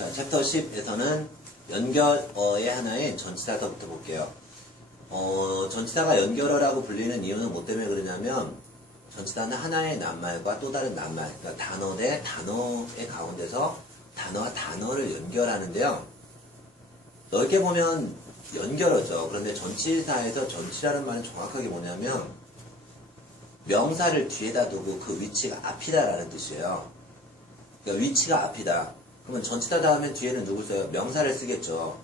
자, 챕터 10에서는 연결어의 하나인 전치사서부터 볼게요. 전치사가 연결어라고 불리는 이유는 뭐 때문에 그러냐면, 전치사는 하나의 낱말과 또 다른 낱말, 그러니까 단어 대 단어의 가운데서 단어와 단어를 연결하는데요. 넓게 보면 연결어죠. 그런데 전치사에서 전치라는 말은 정확하게 뭐냐면, 명사를 뒤에다 두고 그 위치가 앞이다라는 뜻이에요. 그러니까 위치가 앞이다. 그러면 전치사 다음에 뒤에는 누굴 써요? 명사를 쓰겠죠.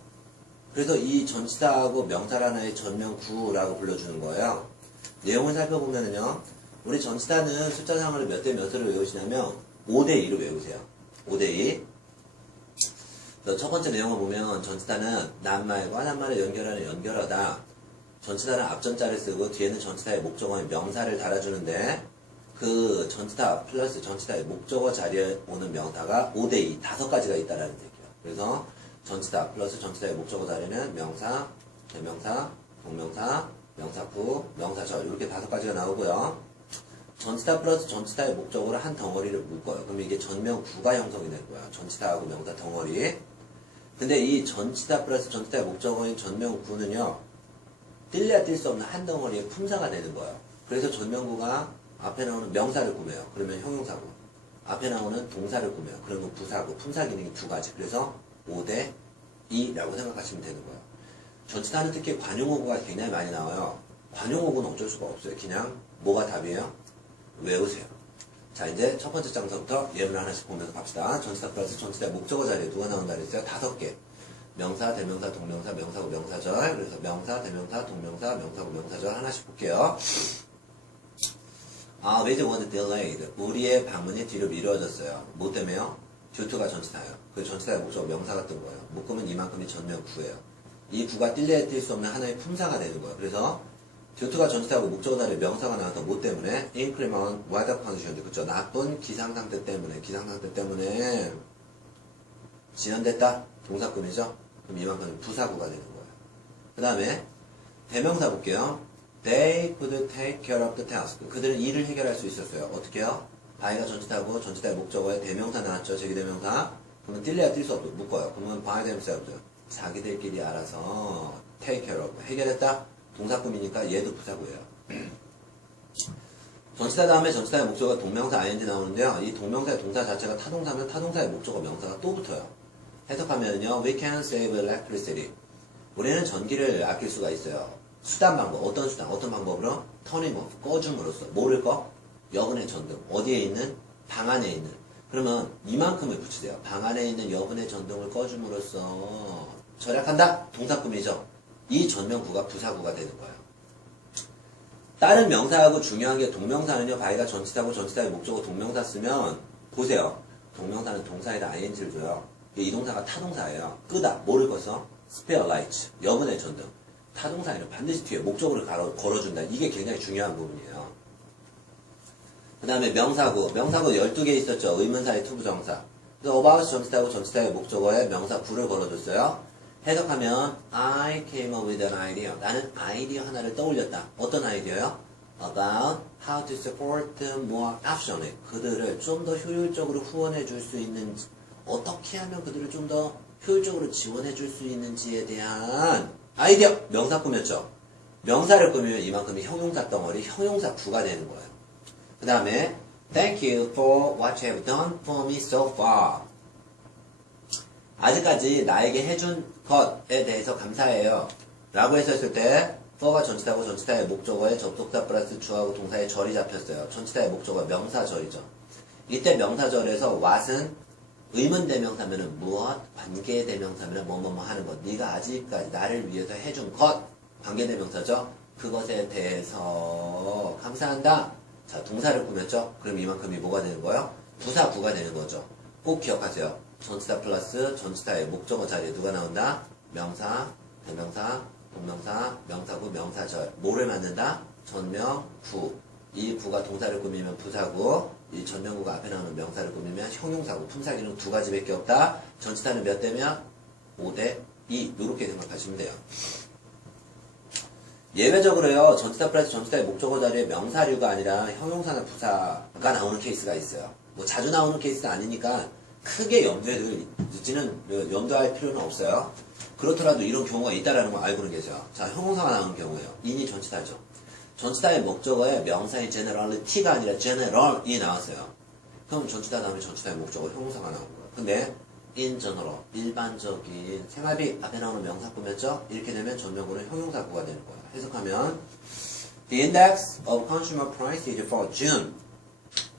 그래서 이 전치사하고 명사 하나의 전명구라고 불러주는 거예요. 내용을 살펴보면요. 우리 전치사는 숫자상으로 몇 대 몇으로 외우시냐면 5대2로 외우세요. 5대2. 첫 번째 내용을 보면 전치사는 낱말과 낱말을 연결하는 연결어다. 전치사는 앞전자를 쓰고 뒤에는 전치사의 목적어인 명사를 달아주는데 그 전치사 플러스 전치사의 목적어 자리에 오는 명사가 5대2, 5가지가 있다라는 얘기예요. 그래서 전치사 플러스 전치사의 목적어 자리는 명사, 대명사, 동명사, 명사구, 명사절 이렇게 5가지가 나오고요. 전치사 플러스 전치사의 목적어를 한 덩어리를 묶어요. 그럼 이게 전명구가 형성이 될 거야. 전치사하고 명사 덩어리. 근데 이 전치사 플러스 전치사의 목적어인 전명구는요. 뛸래야 뛸 수 없는 한 덩어리의 품사가 되는 거예요. 그래서 전명구가 앞에 나오는 명사를 꾸며요. 그러면 형용사고. 앞에 나오는 동사를 꾸며요. 그러면 부사고. 품사 기능이 2가지. 그래서 5대2라고 생각하시면 되는 거예요. 전치사는 특히 관용어구가 굉장히 많이 나와요. 관용어구는 어쩔 수가 없어요. 그냥 뭐가 답이에요? 외우세요. 자, 이제 첫 번째 장서부터 예문을 하나씩 보면서 갑시다. 전치사 플러스 전치사의 목적어 자리에 누가 나온다 그랬어요? 5개. 명사, 대명사, 동명사, 명사구, 명사절. 그래서 명사, 대명사, 동명사, 명사구, 명사절 하나씩 볼게요. Our visit was delayed. 우리의 방문이 뒤로 미뤄졌어요. 뭐 때문에요? due to가 전치사예요. 그 전치사의 목적어 명사 같은 거예요. 묶으면 이만큼이 전명구예요. 이 구가 뛸래야 뛸 수 없는 하나의 품사가 되는 거예요. 그래서 due to가 전치사하고 목적어 자리에 명사가 나와서 뭐 때문에? inclement weather condition. 그쵸? 나쁜 기상상태 때문에. 기상상태 때문에 지연됐다. 동사구이죠. 그럼 이만큼은 부사구가 되는 거예요. 그 다음에 대명사 볼게요. They could take care of the task. 그들은 일을 해결할 수 있었어요. 어떻게요? by가 전치사고 전치사의 목적어에 대명사 나왔죠. 제기대명사. 그러면 뛸래야 뛸 수 없죠. 묶어요. 그러면 by themselves. 자기들끼리 알아서 take care of. 해결했다. 동사구이니까 얘도 부사구예요. 전치사 다음에 전치사의 목적어가 동명사 ing 나오는데요. 이 동명사의 동사 자체가 타동사면 타동사의 목적어 명사가 또 붙어요. 해석하면요. We can save electricity. 우리는 전기를 아낄 수가 있어요. 수단 방법. 어떤 수단? 어떤 방법으로? turning off. 꺼줌으로써. 뭐를 꺼? 여분의 전등. 어디에 있는? 방 안에 있는. 그러면 이만큼을 붙이세요. 방 안에 있는 여분의 전등을 꺼줌으로써 절약한다? 동사구이죠. 이 전명구가 부사구가 되는 거예요. 다른 명사하고 중요한 게 동명사는요. by가 전치사고 전치사의 목적어 동명사 쓰면 보세요. 동명사는 동사에다 ing를 줘요. 이 동사가 타동사예요. 끄다. 뭐를 꺼서? spare light. 여분의 전등. 타동사에는 반드시 뒤에 목적어를 걸어준다. 이게 굉장히 중요한 부분이에요. 그 다음에 명사구. 명사구 12개 있었죠. 의문사의 투부정사. 그래서 about 전치사하고 전치사의 목적어에 명사 구를 걸어줬어요. 해석하면 I came up with an idea. 나는 아이디어 하나를 떠올렸다. 어떤 아이디어요? About how to support more optionally. 그들을 좀 더 효율적으로 후원해 줄 수 있는지, 어떻게 하면 그들을 좀 더 효율적으로 지원해 줄 수 있는지에 대한 아이디어! 명사 꾸몄죠? 명사를 꾸미면 이만큼이 형용사 덩어리, 형용사 구가 되는 거예요. 그 다음에 Thank you for what you have done for me so far. 아직까지 나에게 해준 것에 대해서 감사해요. 라고 했었을 때 for가 전치사고 전치사의 목적어에 접속사 플러스 주하고 동사의 절이 잡혔어요. 전치사의 목적어 명사절이죠. 이때 명사절에서 what은 의문대명사면은 무엇, 관계대명사면은 뭐뭐뭐 하는 것. 네가 아직까지 나를 위해서 해준 것, 관계대명사죠. 그것에 대해서 감사한다. 자, 동사를 꾸몄죠. 그럼 이만큼이 뭐가 되는 거예요? 부사구가 되는 거죠. 꼭 기억하세요. 전치사 플러스 전치사의 목적어 자리에 누가 나온다? 명사, 대명사, 동명사, 명사구, 명사절. 뭐를 만든다? 전명, 구. 이 구가 동사를 꾸미면 부사구, 이 전명구가 앞에 나오는 명사를 꾸미면 형용사구, 품사기는 2가지밖에 없다. 전치사는 몇 대면? 5대2. 이렇게 생각하시면 돼요. 예외적으로요, 전치사 플러스 전치사의 목적어 자리에 명사류가 아니라 형용사나 부사가 나오는 케이스가 있어요. 뭐 자주 나오는 케이스가 아니니까 크게 염두할 필요는 없어요. 그렇더라도 이런 경우가 있다라는 걸 알고는 계세요. 자, 형용사가 나오는 경우예요. in이 전치사죠. 전치사의 목적어에 명사인 generality가 아니라 general이 나왔어요. 그럼 전치사 다음에 전치사의 목적어 형용사가 나온 거예요. 근데 in general, 일반적인 생활비 앞에 나오는 명사 꾸몄죠? 이렇게 되면 전명구는 형용사구가 되는 거예요. 해석하면 The index of consumer prices for June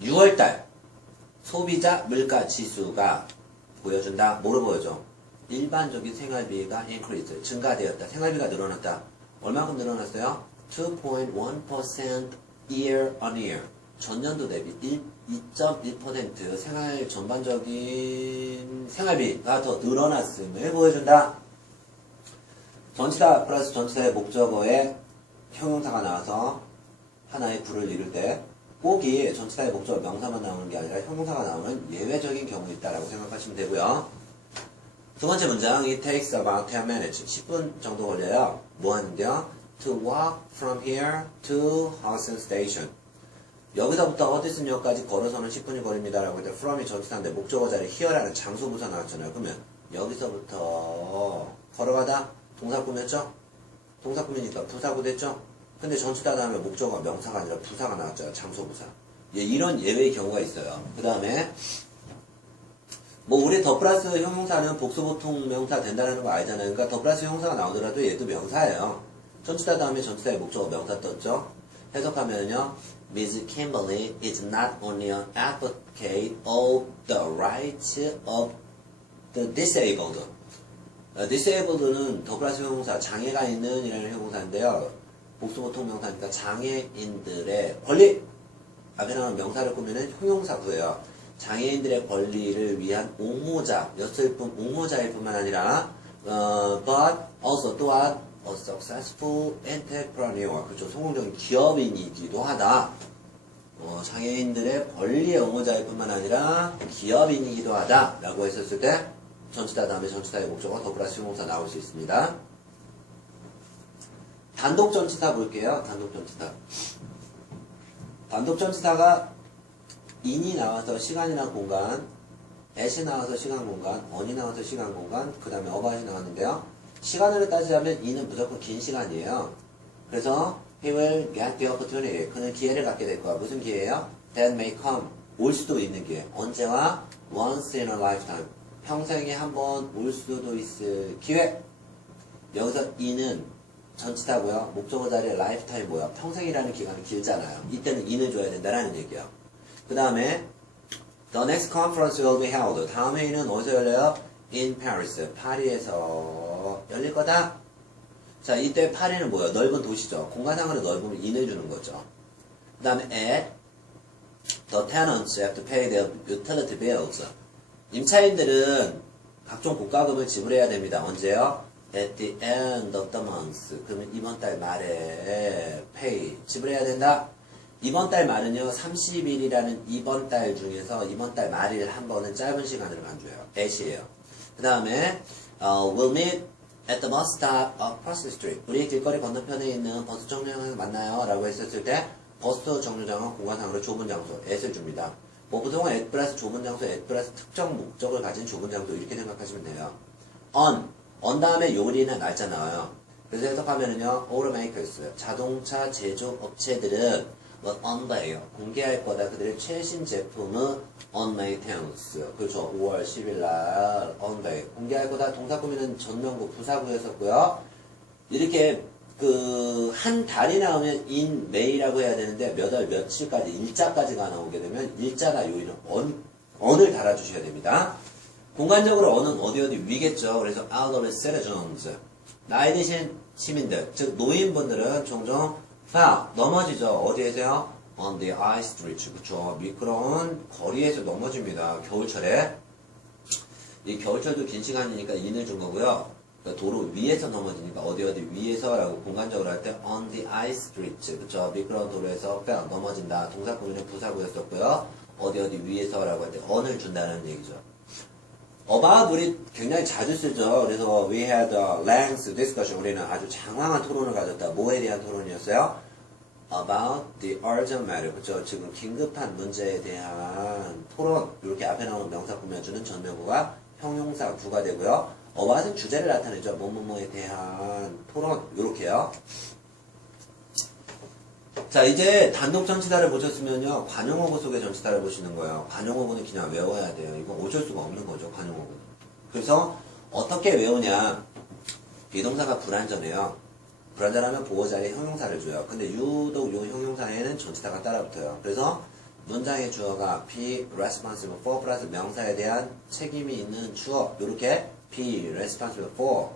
6월달 소비자 물가 지수가 보여준다. 뭐를 보여줘? 일반적인 생활비가 increase, 증가되었다. 생활비가 늘어났다. 얼마큼 늘어났어요? 2.1% year on year. 전년도 대비 2.1% 생활 전반적인 생활비가 더 늘어났음을 보여준다. 전치사 플러스 전치사의 목적어에 형용사가 나와서 하나의 구를 이룰 때 꼭이 전치사의 목적어 명사만 나오는 게 아니라 형용사가 나오는 예외적인 경우 있다라고 생각하시면 되고요. 두 번째 문장, it takes about 10 minutes. 10분 정도 걸려요. 뭐 하는데요? To walk from here to Hudson Station. 여기서부터 허드슨역까지 걸어서는 10분이 걸립니다라고 했더니 from이 전치사인데 목적어 자리 here라는 장소 부사 나왔잖아요. 그러면 여기서부터 걸어가다 동사 꾸몄죠? 동사 꾸미니까 부사구 됐죠? 근데 전치사 다음에 목적어가 명사가 아니라 부사가 나왔잖아요. 장소 부사. 예, 이런 예외의 경우가 있어요. 그 다음에 뭐 우리 더 플러스 형용사는 복수보통 명사 된다는 거 알잖아요. 그러니까 더 플러스 형용사가 나오더라도 얘도 명사예요. 전치사 다음에 전치사의 목적어 명사 떴죠? 해석하면요. Ms. Kimberly is not only an advocate of the rights of the disabled. disabled는 더 플러스 형용사, 장애가 있는 이라는 형용사인데요. 복수보통 명사니까 장애인들의 권리! 앞에 나오는 명사를 꾸미는 형용사구예요. 장애인들의 권리를 위한 옹호자였을 뿐, 옹호자일 뿐만 아니라, but also 또한 a successful entrepreneur. 그렇죠. 성공적인 기업인이기도 하다. 장애인들의 권리의 옹호자일 뿐만 아니라 기업인이기도 하다. 라고 했었을 때, 전치사 다음에 전치사의 목적어 더 플러스 형용사 나올 수 있습니다. 단독 전치사 볼게요. 단독 전치사. 단독 전치사가 in이 나와서 시간이나 공간, at이 나와서 시간 공간, on이 나와서 시간 공간, 그 다음에 about이 나왔는데요. 시간으로 따지자면 in은 무조건 긴 시간이에요. 그래서 he will get the opportunity. 그는 기회를 갖게 될 거야. 무슨 기회예요? that may come. 올 수도 있는 기회. 언제와? once in a lifetime. 평생에 한 번 올 수도 있을 기회. 여기서 in은 전치사고요. 목적어 자리에 lifetime 뭐야? 평생이라는 기간이 길잖아요. 이때는 in을 줘야 된다라는 얘기야. 그 다음에 the next conference will be held. 다음 회의는 어디서 열려요? in Paris. 파리에서 열릴 거다. 자, 이때 파리는 뭐예요? 넓은 도시죠. 공간상으로 넓으면 in을 주는 거죠. 그 다음에 at the tenants have to pay their utility bills. 임차인들은 각종 고가금을 지불해야 됩니다. 언제요? At the end of the month. 그러면 이번 달 말에 pay 지불해야 된다. 이번 달 말은요, 30일이라는 이번 달 중에서 이번 달 말일 한 번은 짧은 시간으로 간주해요. at이에요. 그 다음에 we'll meet at the bus stop across the street. 우리 길거리 건너편에 있는 버스 정류장에서 만나요. 라고 했었을 때 버스 정류장은 공간상으로 좁은 장소, at을 줍니다. 뭐 보통은 at 플러스 좁은 장소, at 플러스 특정 목적을 가진 좁은 장소 이렇게 생각하시면 돼요. on 다음에 요리는 날짜 나와요. 그래서 해석하면은요, automakers, 자동차 제조업체들은 what unveil, 공개할 거다. 그들의 최신 제품은 on May 10th. 그렇죠. 5월 10일 날 unveil, 공개할 거다. 동사 꾸미는 전명구, 부사구였었고요. 이렇게 한 달이 나오면 in May라고 해야 되는데 몇 월 며칠까지 일자까지가 나오게 되면 일자나 요일은 on을 달아주셔야 됩니다. 공간적으로 on은 어디 위겠죠. 그래서 elderly citizens, 나이 드신 시민들, 즉 노인분들은 종종 fall, 넘어지죠. 어디에서요? on the ice street. 그쵸. 미끄러운 거리에서 넘어집니다. 겨울철에. 이 겨울철도 긴 시간이니까 in을 준 거고요. 도로 위에서 넘어지니까 어디 위에서라고 공간적으로 할 때 on the ice street. 그쵸. 미끄러운 도로에서 fall, 넘어진다. 동사구는 부사구였었고요. 어디 위에서라고 할 때 on을 준다는 얘기죠. about 우리 굉장히 자주 쓰죠. 그래서 we had a length discussion. 우리는 아주 장황한 토론을 가졌다. 뭐에 대한 토론이었어요? about the urgent matter. 그쵸? 지금 긴급한 문제에 대한 토론. 이렇게 앞에 나오는 명사 꾸며주는 전명구가 형용사 구가 되고요. about은 주제를 나타내죠. 뭐뭐뭐에 대한 토론. 이렇게요. 자, 이제 단독 전치사를 보셨으면요. 관용어구 속의 전치사를 보시는 거예요. 관용어구는 그냥 외워야 돼요. 이건 어쩔 수가 없는 거죠. 관용어구는. 그래서 어떻게 외우냐. 비동사가 불완전해요. 불완전하면 보호 자리에 형용사를 줘요. 근데 유독 요 형용사에는 전치사가 따라붙어요. 그래서 문장의 주어가 be responsible for 플러스 명사에 대한 책임이 있는 주어. 이렇게 be responsible for,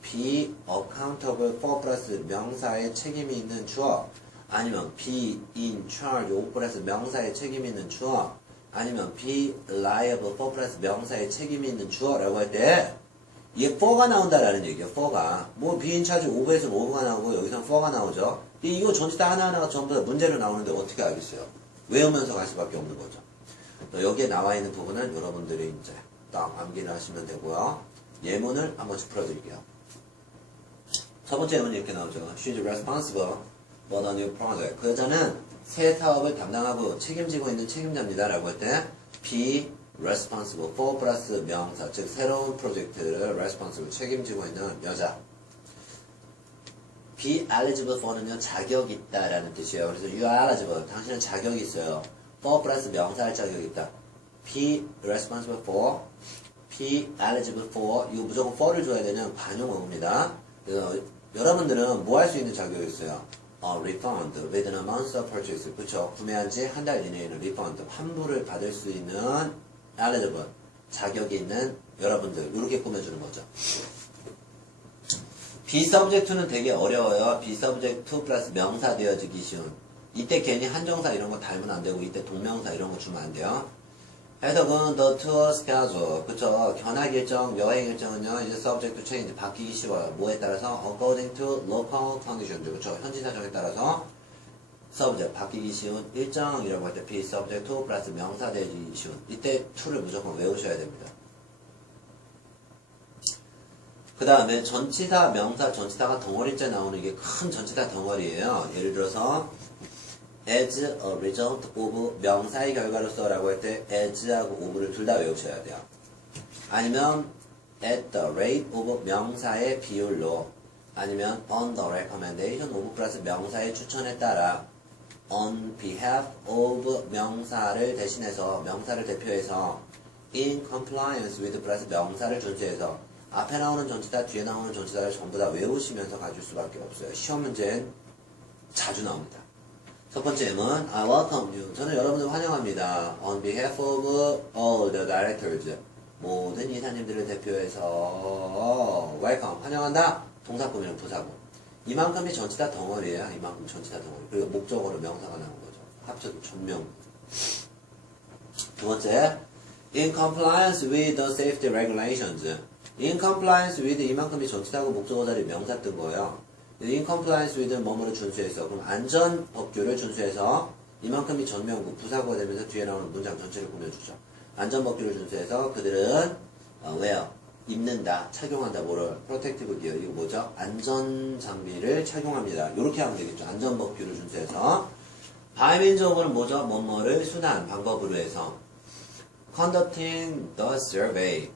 be accountable for 플러스 명사에 책임이 있는 주어. 아니면 be in charge of 플러스 명사에 책임이 있는 주어. 아니면 be liable for 플러스 명사에 책임이 있는 주어라고 할 때 이게 for가 나온다라는 얘기예요. for가. 뭐 be in charge of에서는 of가 나오고 여기서는 for가 나오죠. 이거 전치사 하나하나가 전부 다 문제로 나오는데 어떻게 알겠어요? 외우면서 갈 수밖에 없는 거죠. 여기에 나와 있는 부분은 여러분들이 이제 딱 암기를 하시면 되고요. 예문을 한 번씩 풀어드릴게요. 첫 번째 예문이 이렇게 나오죠. She's responsible for the new project. 그 여자는 새 사업을 담당하고 책임지고 있는 책임자입니다. 라고 할 때 be responsible for 플러스 명사, 즉 새로운 프로젝트를 responsible 책임지고 있는 여자. be eligible for는요 자격 있다라는 뜻이에요. 그래서 you are eligible, 당신은 자격이 있어요. for 플러스 명사할 자격이 있다. be responsible for, be eligible for, 이거 무조건 for를 줘야 되는 관용어구입니다. 그래서 여러분들은 뭐 할 수 있는 자격이 있어요? refund within a month of purchase. 그쵸? 구매한 지 한 달 이내에는 refund, 환불을 받을 수 있는 eligible, 자격이 있는 여러분들. 이렇게 꾸며주는 거죠. be subject to는 되게 어려워요. be subject to 플러스 명사 되어지기 쉬운. 이때 괜히 한정사 이런 거 달면 안 되고, 이때 동명사 이런 거 주면 안 돼요. 해석은 the tour schedule. 그쵸? 견학 일정, 여행 일정은요, 이제 subject to change, 바뀌기 쉬워요. 뭐에 따라서? according to local conditions. 그쵸? 현지 사정에 따라서 subject, 바뀌기 쉬운 일정이라고 할 때 be subject to 플러스 명사 되기 쉬운. 이때 to를 무조건 외우셔야 됩니다. 그 다음에 전치사, 명사, 전치사가 덩어리째 나오는 이게 큰 전치사 덩어리예요. 예를 들어서 as a result of 명사의 결과로서 라고 할 때 as하고 of를 둘 다 외우셔야 돼요. 아니면 at the rate of 명사의 비율로, 아니면 on the recommendation of 플러스 명사의 추천에 따라, on behalf of 명사를 대신해서, 명사를 대표해서, in compliance with 플러스 명사를 준수해서. 앞에 나오는 전치사, 뒤에 나오는 전치사를 전부 다 외우시면서 가질 수밖에 없어요. 시험 문제는 자주 나옵니다. 첫 번째 예문, I welcome you. 저는 여러분을 환영합니다. On behalf of all the directors. 모든 이사님들을 대표해서 welcome, 환영한다. 동사구면 부사구. 이만큼이 전치사 덩어리예요. 이만큼 전치사 덩어리. 그리고 목적어로 명사가 나온 거죠. 합쳐도 전명. 두 번째, in compliance with the safety regulations. in compliance with 이만큼이 전치사고 목적어 자리 명사 뜬 거예요. in compliance with 뭐뭐를 준수해서, 그럼 안전 법규를 준수해서 이만큼이 전명구 부사구가 되면서 뒤에 나오는 문장 전체를 꾸며주죠. 안전 법규를 준수해서 그들은 wear 입는다, 착용한다, 뭐를 protective gear, 이거 뭐죠? 안전 장비를 착용합니다. 이렇게 하면 되겠죠. 안전 법규를 준수해서. by means of는 뭐죠? 뭐뭐를 순한 방법으로 해서. conducting the survey.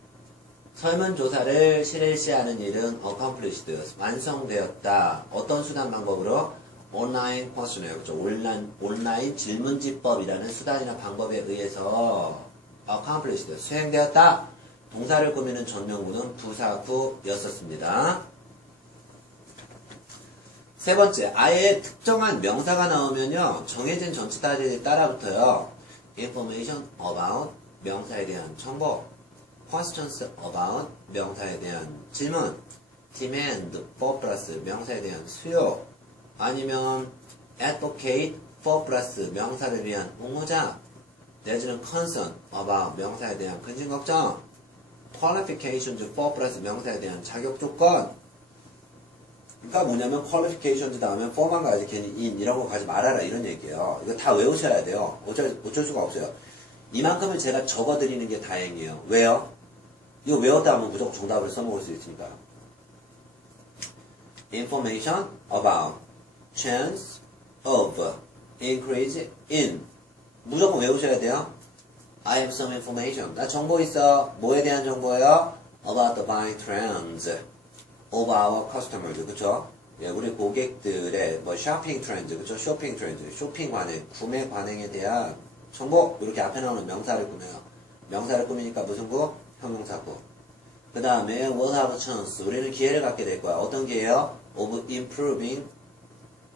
설문조사를 실시하는 일은 accomplished, 완성되었다. 어떤 수단 방법으로? 온라인 퀘스처네어, 그렇죠? 온라인 질문지법이라는 수단이나 방법에 의해서 accomplished, 수행되었다. 동사를 꾸미는 전명구는 부사구였었습니다. 세 번째, 아예 특정한 명사가 나오면요, 정해진 전치사들이 따라붙어요. information about, 명사에 대한 정보. questions about, 명사에 대한 질문. demand for 플러스 명사에 대한 수요. 아니면 advocate for 플러스 명사를 위한 옹호자. 내지는 concern about 명사에 대한 근심 걱정. qualifications for 플러스 명사에 대한 자격 조건. 그러니까 뭐냐면 qualifications 다음에 for만 가야지 괜히 in 이런 거 가지 말아라 이런 얘기예요. 이거 다 외우셔야 돼요. 어쩔 수가 없어요. 이만큼을 제가 적어드리는 게 다행이에요. 왜요? 이거 외웠다 하면 무조건 정답을 써먹을 수 있으니까. information about, chance of, increase in. 무조건 외우셔야 돼요. I have some information. 나 정보 있어. 뭐에 대한 정보예요? About the buying trends of our customers. 그쵸? 예, 우리 고객들의 뭐 쇼핑 트렌드, 그쵸? 쇼핑 트렌드, 쇼핑 관행, 구매 관행에 대한 정보. 이렇게 앞에 나오는 명사를 꾸며요. 명사를 꾸미니까 무슨 구? 형용사구. 그 다음에 we'll have a chance. 우리는 기회를 갖게 될 거야. 어떤 기회요? Of improving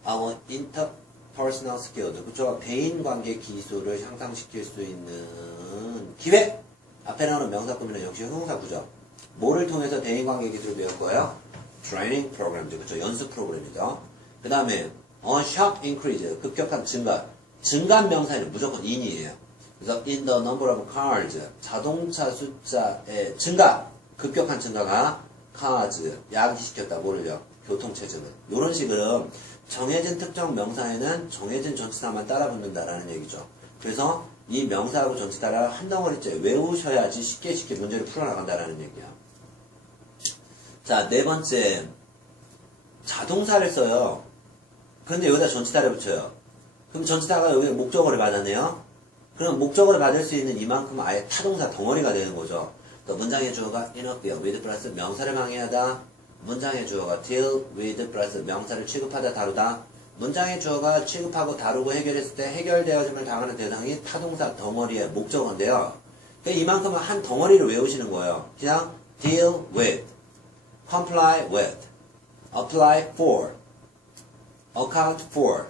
our interpersonal skills. 그쵸? 대인관계 기술을 향상시킬 수 있는 기회. 앞에 나오는 명사 꾸미는 역시 형용사구죠. 뭐를 통해서 대인관계 기술을 배울 거예요? Training programs. 그쵸? 연수 프로그램이죠. 그 다음에 a sharp increase. 급격한 증가. 증가한 명사에는 무조건 in이에요. 그래서 in the number of cars. 자동차 숫자의 증가. 급격한 증가가 cars. 야기시켰다. 뭐를요? 교통체증을. 이런 식으로 정해진 특정 명사에는 정해진 전치사만 따라 붙는다라는 얘기죠. 그래서 이 명사하고 전치사를 한 덩어리째 외우셔야지 쉽게 문제를 풀어나간다라는 얘기야. 자, 네 번째. 자동사를 써요. 근데 여기다 전치사를 붙여요. 그럼 전치사가 여기 목적어를 받았네요. 그럼 목적어를 받을 수 있는 이만큼 아예 타동사 덩어리가 되는 거죠. 또 문장의 주어가 interfere with 플러스 명사를 방해하다. 문장의 주어가 deal with 플러스 명사를 취급하다 다루다. 문장의 주어가 취급하고 다루고 해결했을 때 해결되어짐을 당하는 대상이 타동사 덩어리의 목적어인데요. 이만큼은 한 덩어리를 외우시는 거예요. 그냥 deal with, comply with, apply for, account for,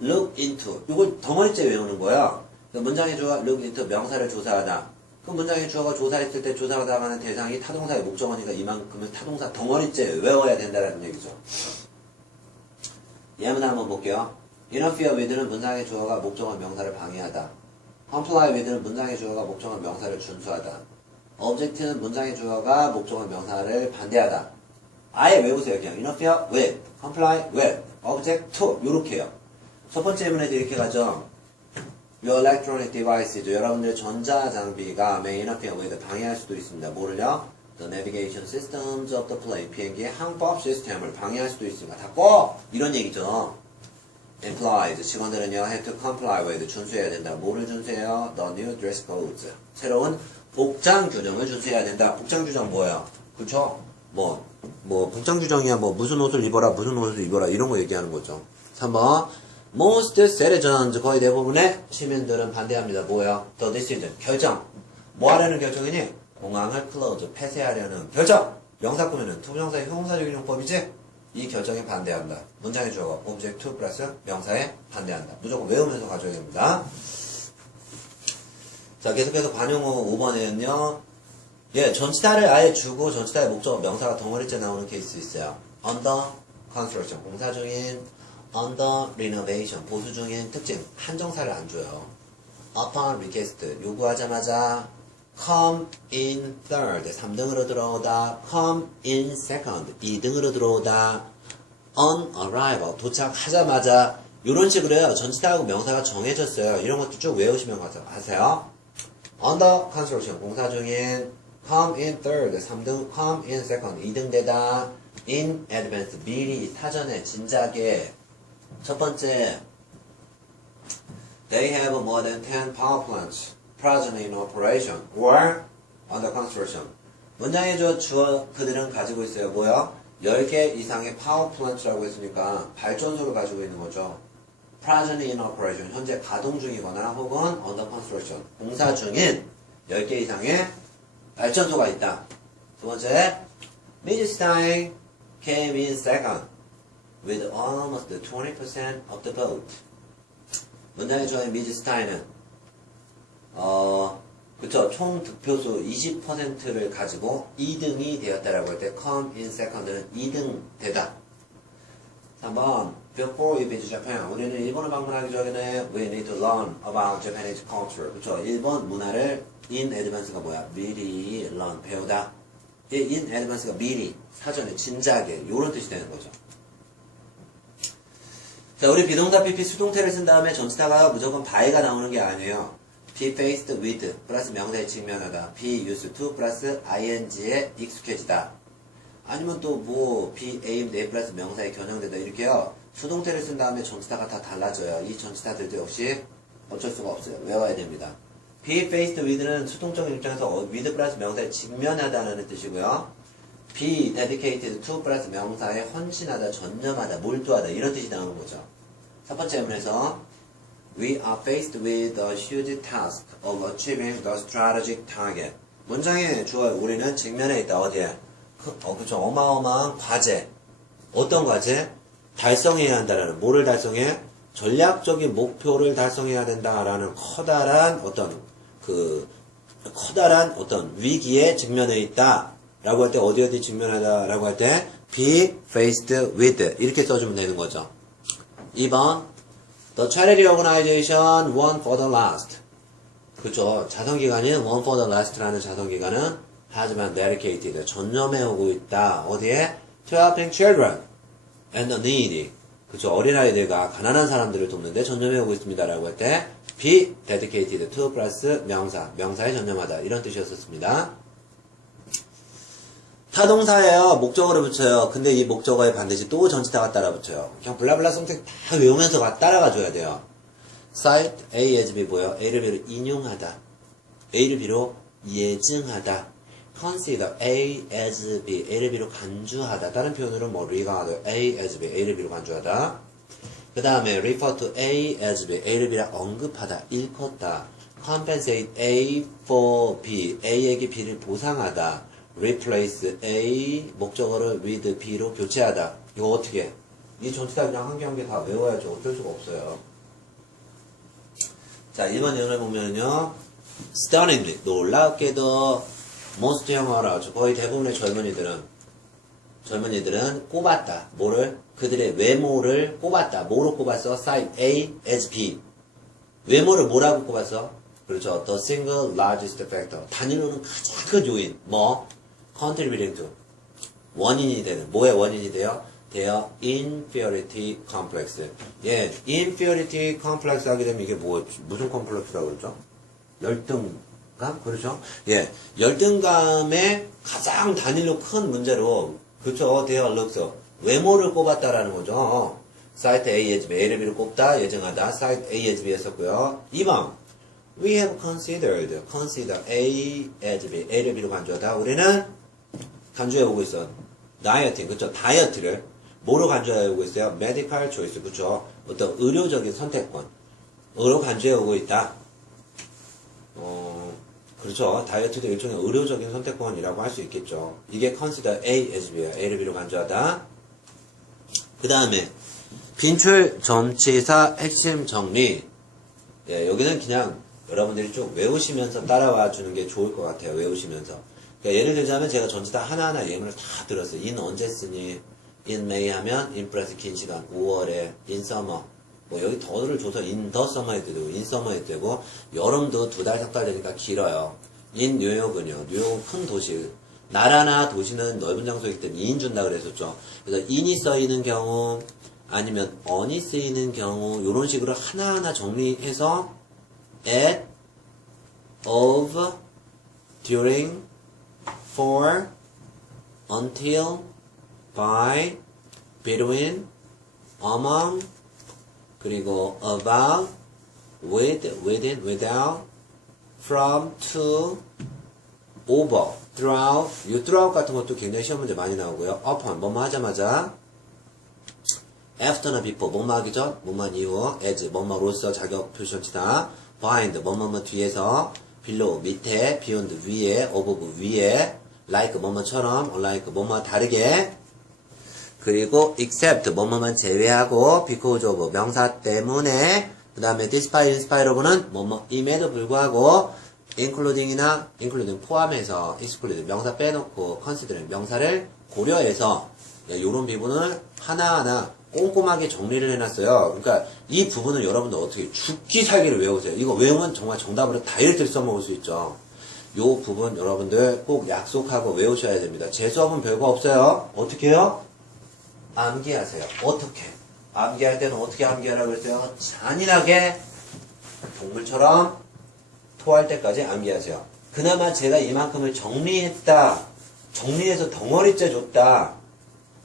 look into. 이걸 덩어리째 외우는 거예요. 문장의 주어가 look into 명사를 조사하다. 그 문장의 주어가 조사했을 때 조사하다가는 대상이 타동사의 목적어니까 이만큼은 타동사 덩어리째 외워야 된다는 얘기죠. 예문 한번 볼게요. interfere with는 문장의 주어가 목적어 명사를 방해하다. comply with는 문장의 주어가 목적어 명사를 준수하다. object는 문장의 주어가 목적어 명사를 반대하다. 아예 외우세요. 그냥 interfere with, comply with, object to 요렇게 해요. 첫 번째 예문에도 이렇게 가죠. Your electronic devices, 여러분들의 전자장비가 may interfere with, 방해할 수도 있습니다. 뭐를요? The navigation systems of the plane, 비행기의 항법 시스템을 방해할 수도 있습니다. 다 꼭! 이런 얘기죠. Employees, 직원들은요, have to comply with, 준수해야 된다. 뭐를 준수해요? The new dress codes, 새로운 복장 규정을 준수해야 된다. 복장 규정 뭐예요? 그쵸? 복장 규정이야, 무슨 옷을 입어라, 무슨 옷을 입어라, 이런 거 얘기하는 거죠. 3번. Most citizens, 거의 대부분의 시민들은 반대합니다. 뭐예요? The decision, 결정. 뭐 하려는 결정이니? 공항을 close, 폐쇄하려는 결정. 명사 꾸미는 투부정사의 형용사적인 용법이지? 이 결정에 반대한다. 문장의 주어가 object to 플러스 명사에 반대한다. 무조건 외우면서 가져야 됩니다. 자, 계속해서 관용어 5번에는요. 예, 전치사를 아예 주고 전치사의 목적어 명사가 덩어리째 나오는 케이스 있어요. Under construction, 공사 중인. Under renovation, 보수 중인. 특징, 한정사를 안 줘요. Upon request, 요구하자마자. Come in third, 3등으로 들어오다. Come in second, 2등으로 들어오다. On arrival, 도착하자마자. 이런 식으로요. 전치사하고 명사가 정해졌어요. 이런 것도 쭉 외우시면 하세요. Under construction, 공사 중인. Come in third, 3등. Come in second, 2등 되다. In advance, 미리, 사전에, 진작에. 첫 번째, They have more than 10 power plants present in operation or under construction. 문장의 주어 그들은 가지고 있어요. 뭐야? 10개 이상의 파워 플랜트라고 했으니까 발전소를 가지고 있는 거죠. present in operation, 현재 가동 중이거나 혹은 under construction, 공사 중인 10개 이상의 발전소가 있다. 두 번째, Midstein came in second with almost 20% of the vote. 문장의 주어인 미드스타인은 그쵸, 총 득표수 20%를 가지고 2등이 되었다라고 할 때 come in second는 2등 되다. 3번 Before we visit Japan, 우리는 일본을 방문하기 전에 we need to learn about Japanese culture. 그쵸, 일본 문화를 in advance가 뭐야? 미리 learn, 배우다. in advance가 미리, 사전에, 진작에 이런 뜻이 되는 거죠. 자, 우리 비동사 PP 수동태를 쓴 다음에 전치사가 무조건 by가 나오는 게 아니에요. be faced with 플러스 명사에 직면하다. be used to 플러스 ing에 익숙해지다. 아니면 또 be aimed at 플러스 명사에 겨냥되다. 이렇게요. 수동태를 쓴 다음에 전치사가 다 달라져요. 이 전치사들도 역시 어쩔 수가 없어요. 외워야 됩니다. be faced with는 수동적인 입장에서 with 플러스 명사에 직면하다는 뜻이고요. be dedicated to 플러스 명사에 헌신하다, 전념하다, 몰두하다 이런 뜻이 나오는 거죠. 첫 번째 문에서 We are faced with a huge task of achieving the strategic target. 문장의 주어 우리는 직면해 있다. 어디에? 그쵸. 어마어마한 과제. 어떤 과제? 달성해야 한다라는. 뭐를 달성해? 전략적인 목표를 달성해야 된다라는 커다란 어떤 위기에 직면해 있다. 라고 할 때 어디 직면하다 라고 할 때 be faced with 이렇게 써주면 되는 거죠. 2번 The charity organization One for the Last. 그죠. 자선기관인 One for the Last라는 자선기관은 하지만 dedicated 전념해 오고 있다. 어디에? To helping children and the needy. 그죠. 어린아이들과 가난한 사람들을 돕는데 전념해 오고 있습니다. 라고 할 때 be dedicated to 플러스 명사에 전념하다. 이런 뜻이었습니다. 타동사예요. 목적어를 붙여요. 근데 이 목적어에 반드시 또 전치사가 따라 붙여요. 그냥 블라블라 썸띵 다 외우면서 따라가 줘야 돼요. cite A as B 뭐예요? A를 B로 인용하다. A를 B로 예증하다. consider A as B A를 B로 간주하다. 다른 표현으로 뭐 regard A as B A를 B로 간주하다. 그 다음에 refer to A as B A를 B라 언급하다. 일컫다. compensate A for B A에게 B를 보상하다. replace A 목적어를 with B로 교체하다. 이거 어떻게 해? 이 전치사 그냥 한 개 한 개 다 외워야죠. 어쩔 수가 없어요. 자, 1번 예문을 보면요. stunningly 놀랍게도 most 영어라 거의 대부분의 젊은이들은 꼽았다. 뭐를? 그들의 외모를 꼽았다. 뭐로 꼽았어? cite A as B. 외모를 뭐라고 꼽았어? 그렇죠. The single largest factor. 단위로는 가장 큰 요인. 뭐? contributing to. 원인이 되는. 뭐의 원인이 돼요? their inferiority complex. 예, inferiority complex 하게 되면 이게 무슨 컴플렉스라고 그러죠? 열등감? 그렇죠? 예, 열등감의 가장 단일로 큰 문제로, 그렇죠? their looks. 외모를 꼽았다라는 거죠. cite A as B, A를 B를 꼽다, 예정하다, cite A as B 했었고요. 2번. We have consider A as B, A를 B로 간주하다. 우리는 간주해오고 있어. 다이어팅, 그쵸? 다이어트를 뭐로 간주해오고 있어요? medical choice, 그쵸? 어떤 의료적인 선택권으로 간주해오고 있다. 그렇죠. 다이어트도 일종의 의료적인 선택권이라고 할 수 있겠죠. 이게 consider A as B야. A를 B로 간주하다. 그 다음에 빈출 점치사 핵심 정리. 예, 여기는 그냥 여러분들이 좀 외우시면서 따라와 주는 게 좋을 것 같아요. 외우시면서. 그러니까 예를 들자면 제가 전치사 하나하나 예문을 다 들었어요. in 언제 쓰니? in May 하면 in 플러스 긴 시간 5월에 in summer. 뭐 여기 더를 줘서 in the summer에 되고 in summer에 되고 여름도 2달 3달 되니까 길어요. in 뉴욕은요. 뉴욕은 큰 도시. 나라나 도시는 넓은 장소이기 때문에 in 준다 그랬었죠. 그래서 in이 써있는 경우 아니면 on이 쓰이는 경우 이런 식으로 하나하나 정리해서 at, of, during, for, until, by, between, among, 그리고 about, with, within, without, from, to, over, throughout. 이 throughout 같은 것도 굉장히 시험 문제 많이 나오고요. upon, 뭐뭐 하자마자, after나 before, 뭐뭐 하기 전, 뭐뭐 한 이후, as, 뭐뭐로서 자격 표시치다, behind, 뭐뭐뭐 뒤에서, below, 밑에, beyond, 위에, above, 위에, like, 뭐뭐처럼, unlike, 뭐뭐 다르게, 그리고 except, 뭐뭐만 제외하고, because of, 명사 때문에, 그 다음에 despite, in spite of는 뭐뭐임에도 불구하고, including 포함해서, exclude, 명사 빼놓고, consider, 명사를 고려해서, 요런 부분을 하나하나 꼼꼼하게 정리를 해놨어요. 그러니까 이 부분을 여러분들 어떻게 죽기 살기를 외우세요. 이거 외우면 정말 정답으로 다이어트를 써먹을 수 있죠. 요 부분 여러분들 꼭 약속하고 외우셔야 됩니다. 제 수업은 별거 없어요. 어떻게 해요? 암기하세요. 어떻게? 암기할 때는 어떻게 암기하라고 했어요? 잔인하게 동물처럼 토할 때까지 암기하세요. 그나마 제가 이만큼을 정리해서 덩어리째 줬다.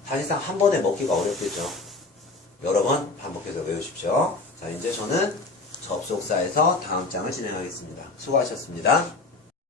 사실상 한 번에 먹기가 어렵겠죠. 여러 번 반복해서 외우십시오. 자, 이제 저는 접속사에서 다음 장을 진행하겠습니다. 수고하셨습니다.